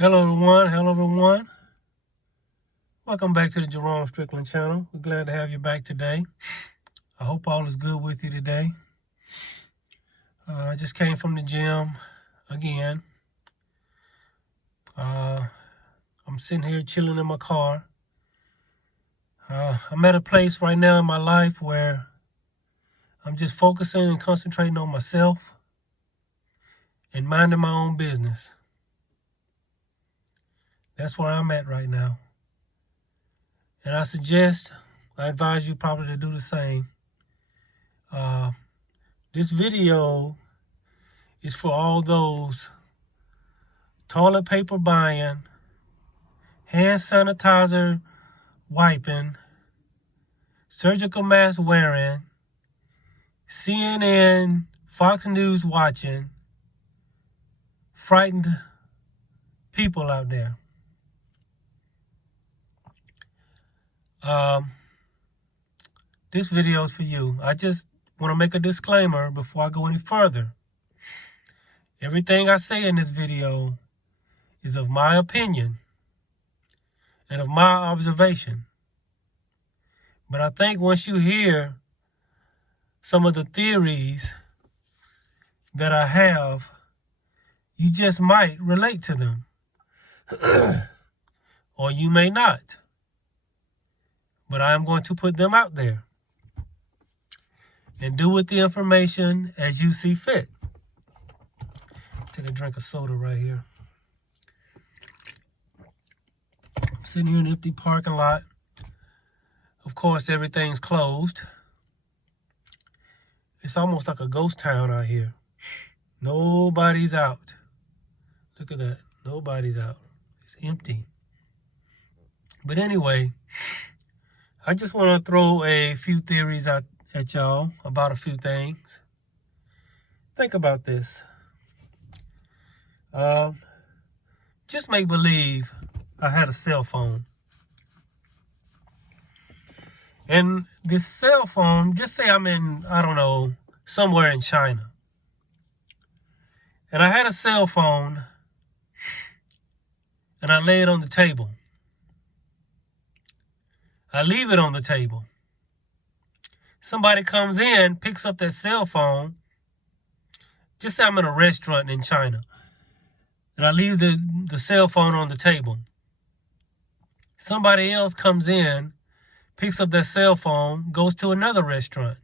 Hello everyone. Welcome back to the Jerome Strickland channel. We're glad to have you back today. I hope all is good with you today. I just came from the gym again. I'm sitting here chilling in my car. I'm at a place right now in my life where I'm just focusing and concentrating on myself and minding my own business. That's where I'm at right now. And I advise you probably to do the same. This video is for all those toilet paper buying, hand sanitizer wiping, surgical mask wearing, CNN, Fox News watching, frightened people out there. This video is for you. I just want to make a disclaimer before I go any further. Everything I say in this video is of my opinion and of my observation. But I think once you hear some of the theories that I have, you just might relate to them. Or you may not. But I am going to put them out there. And do with the information as you see fit. Take a drink of soda right here. I'm sitting here in an empty parking lot. Of course, everything's closed. It's almost like a ghost town out here. Nobody's out. Look at that. Nobody's out. It's empty. But anyway, I just want to throw a few theories out at y'all about a few things. Think about this. Just make believe I had a cell phone. And this cell phone, just say I'm in, I don't know, somewhere in China. And I had a cell phone and I lay it on the table. I leave it on the table. Somebody comes in, picks up that cell phone. Just say I'm in a restaurant in China. And I leave the cell phone on the table. Somebody else comes in, picks up that cell phone, goes to another restaurant,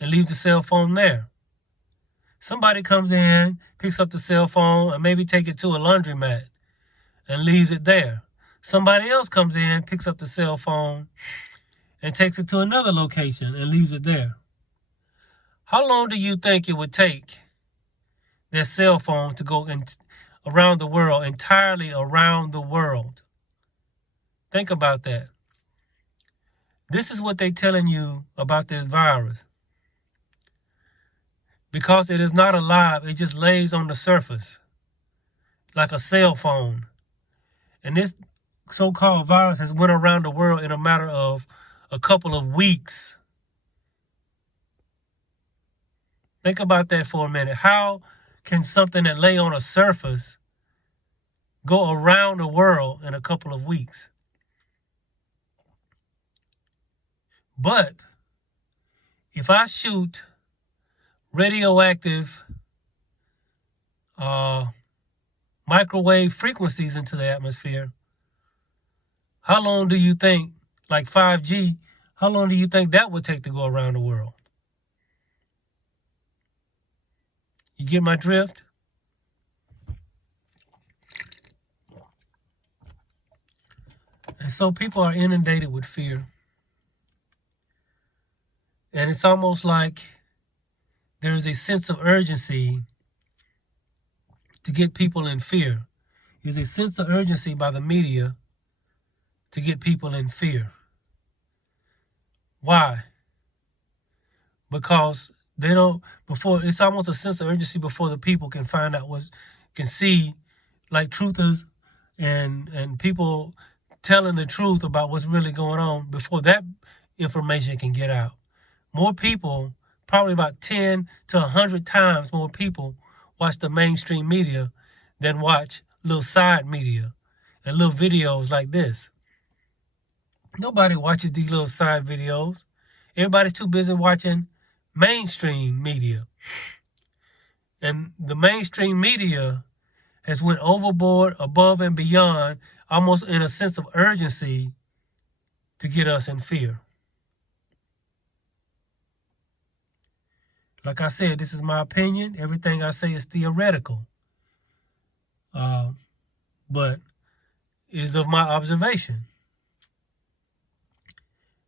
and leaves the cell phone there. Somebody comes in, picks up the cell phone, and maybe take it to a laundromat, and leaves it there. Somebody else comes in, picks up the cell phone, and takes it to another location and leaves it there. How long do you think it would take that cell phone to go around the world, entirely around the world? Think about that. This is what they're telling you about this virus. Because it is not alive, it just lays on the surface like a cell phone. And this so-called virus has went around the world in a matter of a couple of weeks. Think about that for a minute. How can something that lay on a surface go around the world in a couple of weeks? But if I shoot radioactive microwave frequencies into the atmosphere, how long do you think, like 5G, how long do you think that would take to go around the world? You get my drift? And so people are inundated with fear. And it's almost like there is a sense of urgency to get people in fear. There's a sense of urgency by the media to get people in fear. Why? Because they don't, it's almost a sense of urgency before the people can find out can see, like truthers and people telling the truth about what's really going on before that information can get out. More people, probably about 10 to 100 times more people watch the mainstream media than watch little side media and little videos like this. Nobody watches these little side videos. Everybody's too busy watching mainstream media. And the mainstream media has went overboard, above and beyond, almost in a sense of urgency to get us in fear. Like I said, this is my opinion. Everything I say is theoretical. But it is of my observation.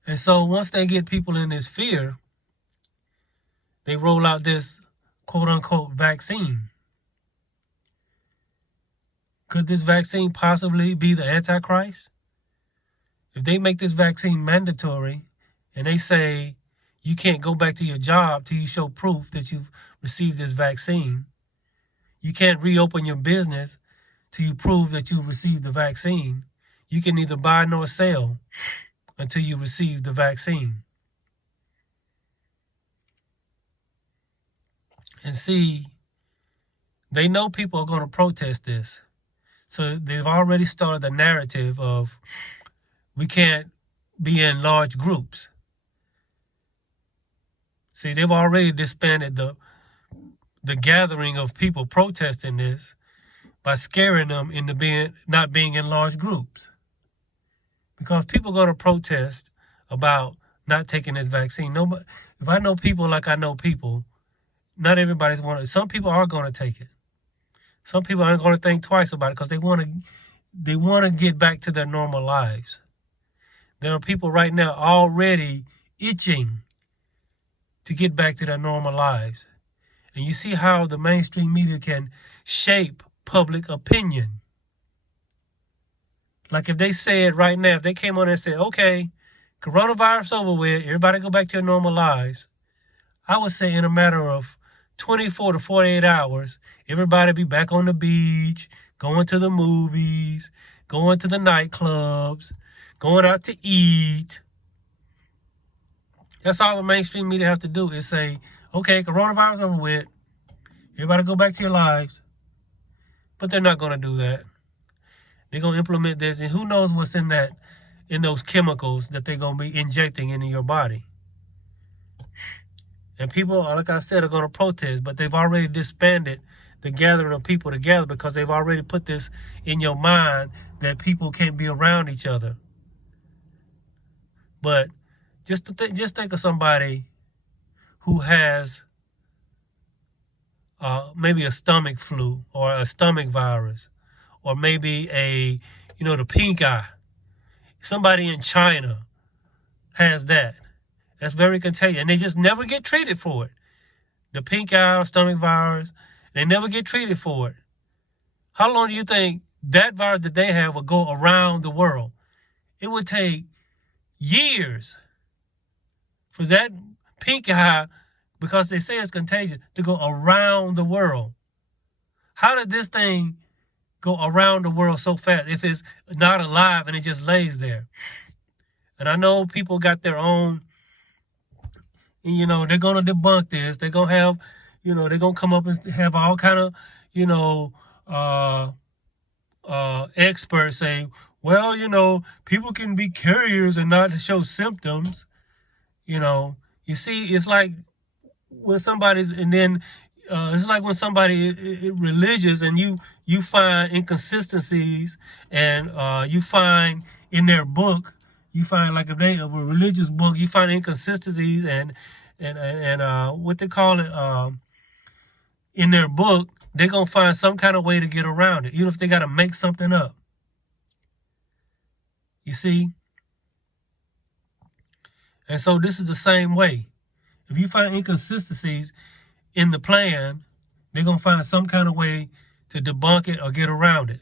And so once they get people in this fear, they roll out this quote-unquote vaccine. Could this vaccine possibly be the Antichrist? If they make this vaccine mandatory and they say you can't go back to your job till you show proof that you've received this vaccine, you can't reopen your business till you prove that you've received the vaccine, you can neither buy nor sell until you receive the vaccine. And see, they know people are going to protest this. So they've already started the narrative of we can't be in large groups. See, they've already disbanded the gathering of people protesting this by scaring them into not being in large groups. Because people are going to protest about not taking this vaccine. Nobody, if I know people like I know people, not everybody's want it. Some people are going to take it. Some people aren't going to think twice about it because they want to get back to their normal lives. There are people right now already itching to get back to their normal lives. And you see how the mainstream media can shape public opinion. Like if they said right now, if they came on and said, okay, coronavirus over with, everybody go back to your normal lives, I would say in a matter of 24 to 48 hours, everybody be back on the beach, going to the movies, going to the nightclubs, going out to eat. That's all the mainstream media have to do is say, okay, coronavirus over with, everybody go back to your lives. But they're not going to do that. They're going to implement this, and who knows what's in those chemicals that they're going to be injecting into your body. And people, like I said, are going to protest, but they've already disbanded the gathering of people together because they've already put this in your mind that people can't be around each other. But just think of somebody who has maybe a stomach flu or a stomach virus or maybe the pink eye. Somebody in China has that. That's very contagious. And they just never get treated for it. The pink eye or stomach virus, they never get treated for it. How long do you think that virus that they have will go around the world? It would take years for that pink eye, because they say it's contagious, to go around the world. How did this thing go around the world so fast if it's not alive and it just lays there? And I know people got their own, they're going to debunk this. They're going to have, they're going to come up and have all kind of, experts say, well, people can be carriers and not show symptoms. You see, it's like when somebody's, and then it's like when somebody is religious and you find inconsistencies and you find in their book, you find like if they have a religious book, you find inconsistencies and what they call it in their book, they're going to find some kind of way to get around it, even if they got to make something up. You see? And so this is the same way. If you find inconsistencies in the plan, they're going to find some kind of way to debunk it or get around it.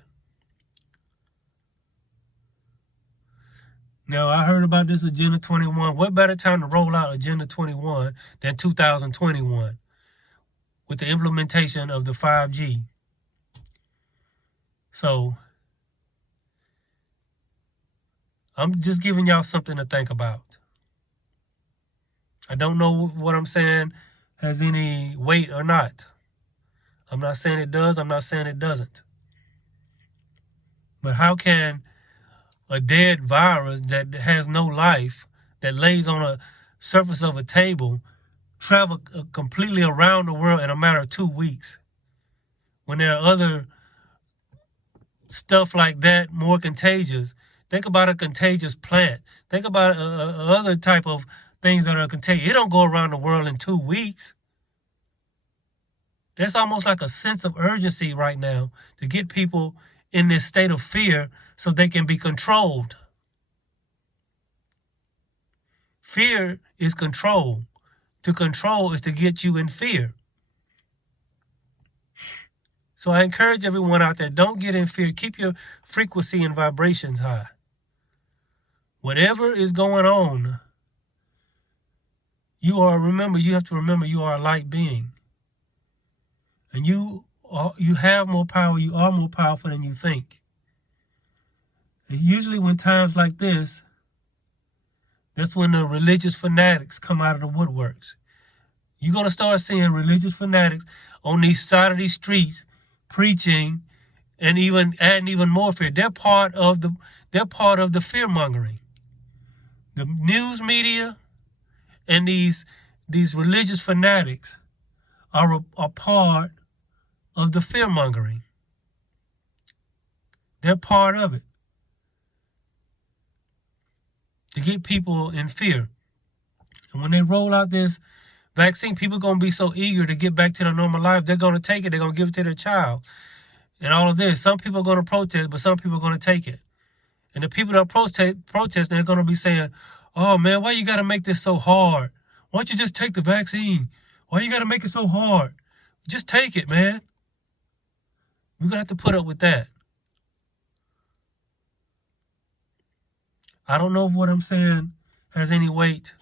Now, I heard about this Agenda 21. What better time to roll out Agenda 21 than 2021 with the implementation of the 5G? So, I'm just giving y'all something to think about. I don't know what I'm saying has any weight or not. I'm not saying it does. I'm not saying it doesn't. But how can a dead virus that has no life, that lays on a surface of a table, travel completely around the world in a matter of 2 weeks, when there are other stuff like that more contagious? Think about a contagious plant. Think about other type of things that are contagious. It don't go around the world in 2 weeks. There's almost like a sense of urgency right now to get people in this state of fear so they can be controlled. Fear is control. To control is to get you in fear. So I encourage everyone out there, don't get in fear. Keep your frequency and vibrations high. Whatever is going on, you have to remember you are a light being. And you have more power. You are more powerful than you think. And usually when times like this, that's when the religious fanatics come out of the woodworks. You're going to start seeing religious fanatics on these side of these streets preaching and even adding even more fear. They're part of the fear mongering. The news media and these religious fanatics are a part of the fear mongering. They're part of it. To get people in fear. And when they roll out this vaccine, people are going to be so eager to get back to their normal life. They're going to take it. They're going to give it to their child. And all of this. Some people are going to protest, but some people are going to take it. And the people that are protesting, they're going to be saying, oh, man, why you got to make this so hard? Why don't you just take the vaccine? Why you got to make it so hard? Just take it, man. We're going to have to put up with that. I don't know if what I'm saying has any weight,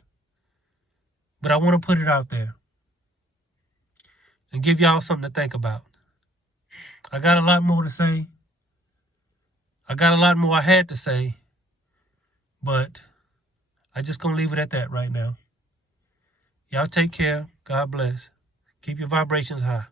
but I want to put it out there and give y'all something to think about. I got a lot more to say. I got a lot more I had to say, but I just going to leave it at that right now. Y'all take care. God bless. Keep your vibrations high.